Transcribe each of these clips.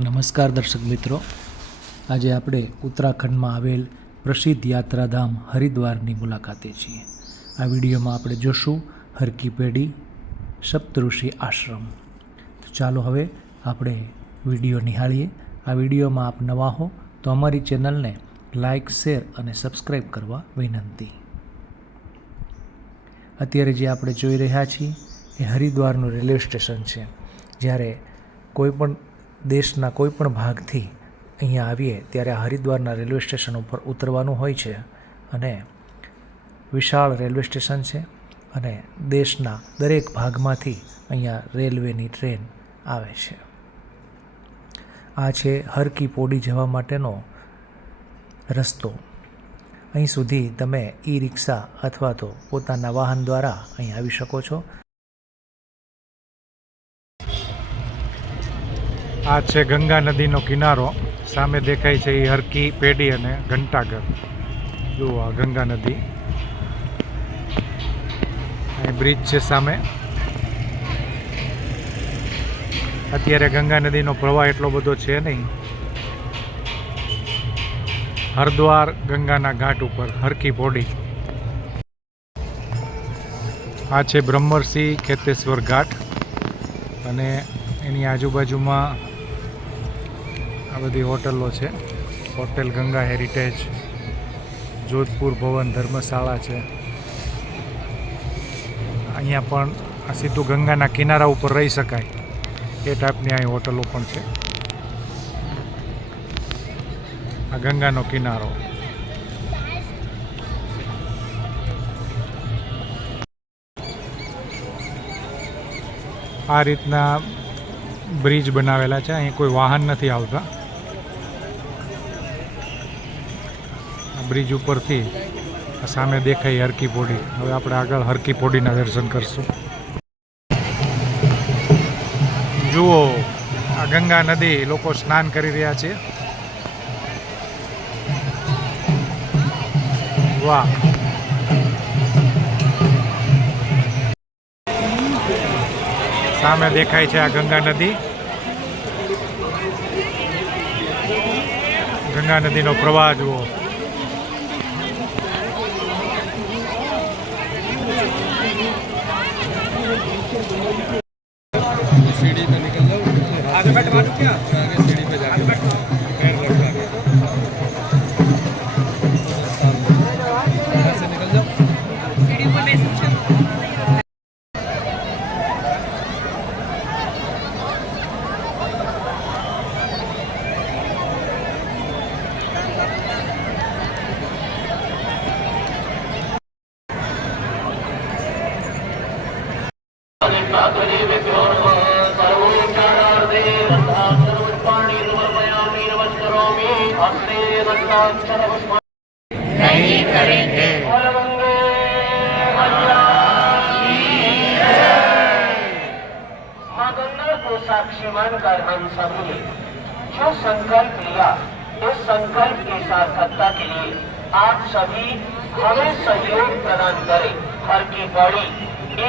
નમસ્કાર દર્શક મિત્રો, આજે આપણે ઉત્તરાખંડમાં આવેલ પ્રસિદ્ધ યાત્રાધામ હરિદ્વારની મુલાકાતે છીએ. આ વિડીયોમાં આપણે જોશું હર કી પેઢી સપ્તઋષિ આશ્રમ. તો ચાલો હવે આપણે વિડીયો નિહાળીએ. આ વિડીયોમાં આપ નવા હો તો અમારી ચેનલને લાઇક, શેર અને સબસ્ક્રાઈબ કરવા વિનંતી. અત્યારે જે આપણે જોઈ રહ્યા છીએ એ હરિદ્વારનું રેલવે સ્ટેશન છે. જ્યારે કોઈપણ દેશના કોઈપણ ભાગથી અહીંયા આવીએ ત્યારે આ હરિદ્વારના રેલવે સ્ટેશન ઉપર ઉતરવાનું હોય છે અને વિશાળ રેલવે સ્ટેશન છે અને દેશના દરેક ભાગમાંથી અહીંયા રેલવેની ટ્રેન આવે છે. આ છે હર કી પૌડી જવા માટેનો રસ્તો. અહીં સુધી તમે ઈ રિક્ષા અથવા તો પોતાના વાહન દ્વારા અહીં આવી શકો છો. આ છે ગંગા નદીનો કિનારો. સામે દેખાય છે એ હર કી પેઢી અને ઘંટાઘર. જુઓ આ ગંગા નદી. અહીં બ્રિજ છે સામે. અત્યારે ગંગા નદીનો પ્રવાહ એટલો બધો છે નહીં. હરિદ્વાર ગંગાના ઘાટ ઉપર હર કી પૌડી. આ છે બ્રહ્મર્ષિ ખેતેશ્વર ઘાટ અને એની આજુબાજુમાં આ બધી હોટલો છે. હોટેલ ગંગા હેરિટેજ, જોધપુર ભવન ધર્મશાળા છે. અહીંયા પણ આ સીધું ગંગાના કિનારા ઉપર રહી શકાય એ ટાઈપની અહીં હોટલો પણ છે. આ ગંગાનો કિનારો. આ રીતના બ્રિજ બનાવેલા છે. અહીં કોઈ વાહન નથી આવતા. આ બ્રિજ ઉપરથી સામે દેખાય હર કી પૌડી. હવે આપણે આગળ હર કી પૌડીના દર્શન કરશું. જુઓ આ ગંગા નદી, લોકો સ્નાન કરી રહ્યા છે. વાહ! સામે દેખાય છે આ ગંગા નદી. ગંગા નદીનો પ્રવાહ જુઓ. सीढ़ी पे निकल जाओ, आगे बैठवा दो क्या? आगे सीढ़ी पे जाके पैर रखा है, ऐसे निकल जाओ. सीढ़ी पर बैठ सकते. नहीं करेंगे. मां गंगा को साक्षी मानकर हम सब ने जो संकल्प लिया, इस संकल्प की सार्थकता के लिए आप सभी हमें सहयोग प्रदान करें. हर की पौड़ी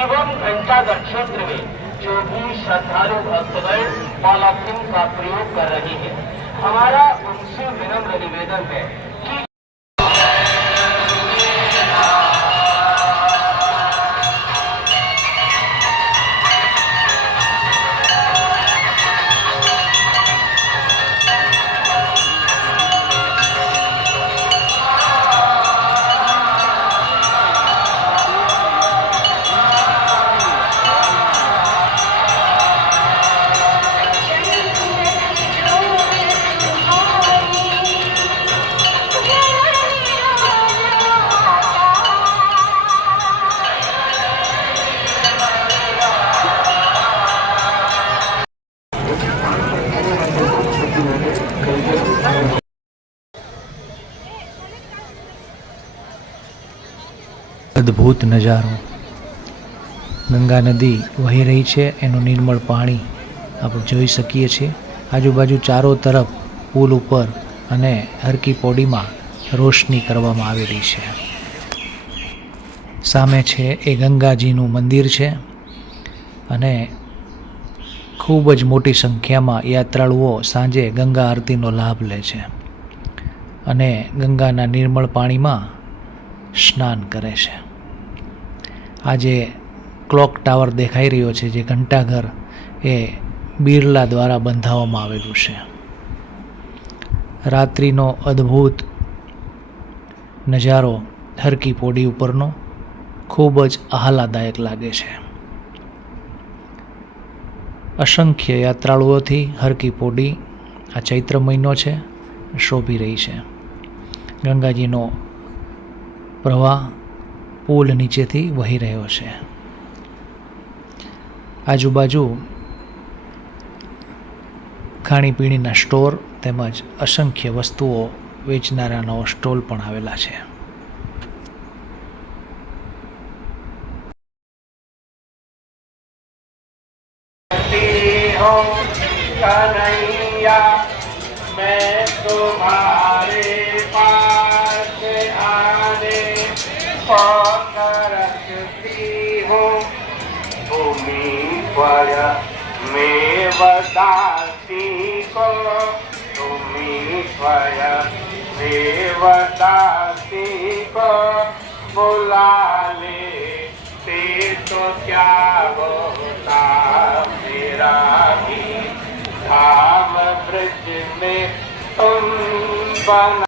एवं घंटाघर क्षेत्र में जो भी श्रद्धालु भक्तगण पॉलिथीन का प्रयोग कर रहे हैं, हमारा उनसे विनम्र निवेदन है कि અદ્ભુત નજારો. ગંગા નદી વહી રહી છે, એનું નિર્મળ પાણી આપણે જોઈ શકીએ છીએ. આજુબાજુ ચારો તરફ પુલ ઉપર અને હર કી પૌડીમાં રોશની કરવામાં આવેલી છે. સામે છે એ ગંગાજીનું મંદિર છે અને ખૂબ જ મોટી સંખ્યામાં યાત્રાળુઓ સાંજે ગંગા આરતીનો લાભ લે છે અને ગંગાના નિર્મળ પાણીમાં સ્નાન કરે છે. આજે ક્લોક ટાવર દેખાઈ રહ્યો છે, જે ઘંટાઘર એ બિરલા દ્વારા બંધાવવામાં આવેલું છે. રાત્રિનો અદ્ભુત નજારો હરકી પોડી ઉપરનો ખૂબ જ આહલાદાયક લાગે છે. અસંખ્ય યાત્રાળુઓથી હરકી પોડી આ ચૈત્ર મહિનો છે શોભી રહી છે. ગંગાજીનો પ્રવાહ પુલ નીચેથી વહી રહ્યો છે. આજુબાજુ ખાણીપીણીના સ્ટોર તેમજ અસંખ્ય વસ્તુઓ વેચનારાનો સ્ટોલ પણ આવેલા છે. कन्हैया मैं तुम्हारे पास आने कौन रखती हूँ भूमि पर मैं बताती को भूमि पर मैं बताती को बुला ले ते तो क्या होता मेरा भी धाम ब्रज में तुम बना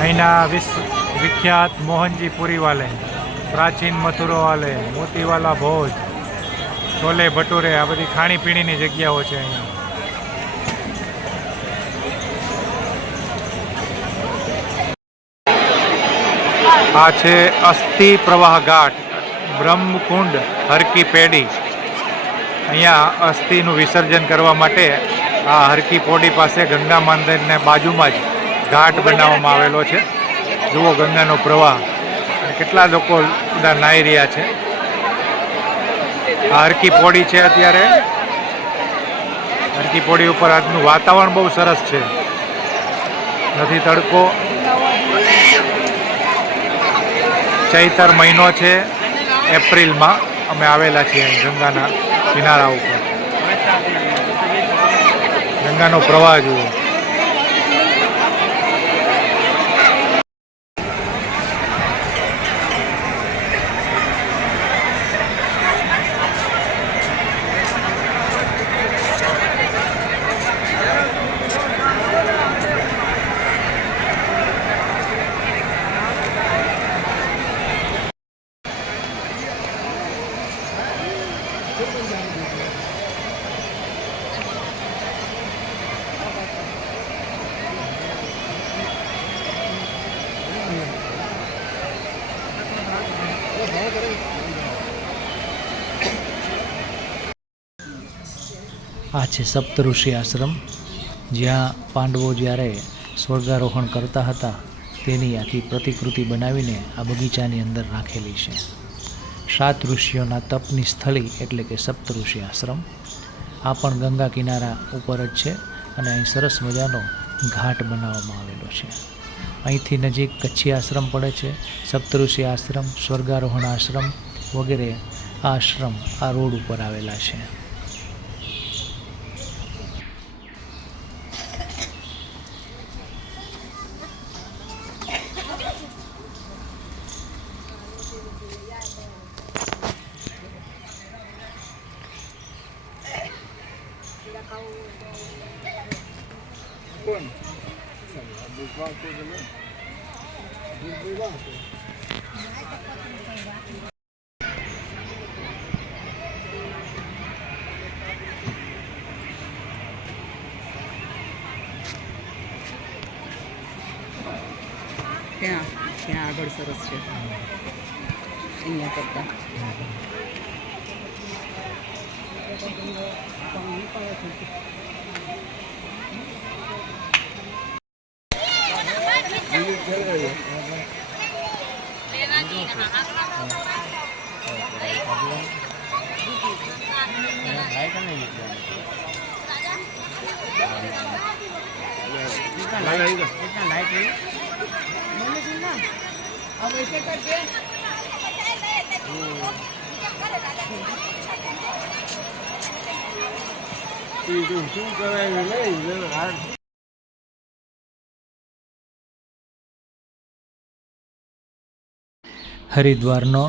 અહીંના વિખ્યાત મોહનજી પુરી વાલે, પ્રાચીન મથુરો વાલે, મોતીવાલા ભોજ, છોલે ભટુરે, આ બધી ખાણીપીણીની જગ્યાઓ છે અહીંયા. આ છે અસ્થિ પ્રવાહ ઘાટ, બ્રહ્મકુંડ હરકી પેડી. અહીંયા અસ્થિનું વિસર્જન કરવા માટે આ હરકી પોડી પાસે ગંગા મંદિરને બાજુમાં જ ઘાટ બનાવવામાં આવેલો છે. જુઓ ગંગાનો પ્રવાહ, કેટલા લોકો બધા નાહી રહ્યા છે. આ હરકી પોડી છે. અત્યારે હરકી પોડી ઉપર આજનું વાતાવરણ બહુ સરસ છે, નથી તડકો. ચૈતર મહિનો છે, એપ્રિલમાં અમે આવેલા છીએ અહીં ગંગાના કિનારા ઉપર. ગંગાનો પ્રવાહ જુઓ. આ છે સપ્તઋષિ આશ્રમ, જ્યાં પાંડવો જ્યારે સ્વર્ગારોહણ કરતા હતા તેની આખી પ્રતિકૃતિ બનાવીને આ બગીચાની અંદર રાખેલી છે. 7 ઋષિઓના તપની સ્થળી એટલે કે સપ્તઋષિ આશ્રમ. આ પણ ગંગા કિનારા ઉપર જ છે અને અહીં સરસ મજાનો ઘાટ બનાવવામાં આવેલો છે. અહીંથી નજીક કચ્છી આશ્રમ પડે છે. સપ્તઋષિ આશ્રમ, સ્વર્ગારોહણ આશ્રમ વગેરે આશ્રમ આ રોડ ઉપર આવેલા છે. Tidak kau ત્યાં આગળ સરસ છે અહીંયા કરતા. હરિદ્વારનો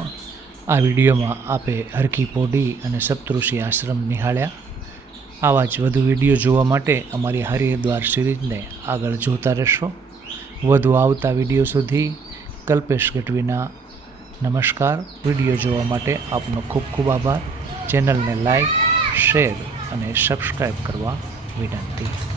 આ વિડીયોમાં આપે હરકી પોડી અને સપ્તઋષિ આશ્રમ નિહાળ્યા. આવા જ વધુ વિડીયો જોવા માટે અમારી હરિદ્વાર સિરીઝને આગળ જોતા રહેશો. વધુ આવતા વિડીયો સુધી કલ્પેશ ગઢવીના નમસ્કાર. વિડીયો જોવા માટે આપનો ખૂબ ખૂબ આભાર. ચેનલને લાઈક, શેર અને સબસ્ક્રાઈબ કરવા વિનંતી.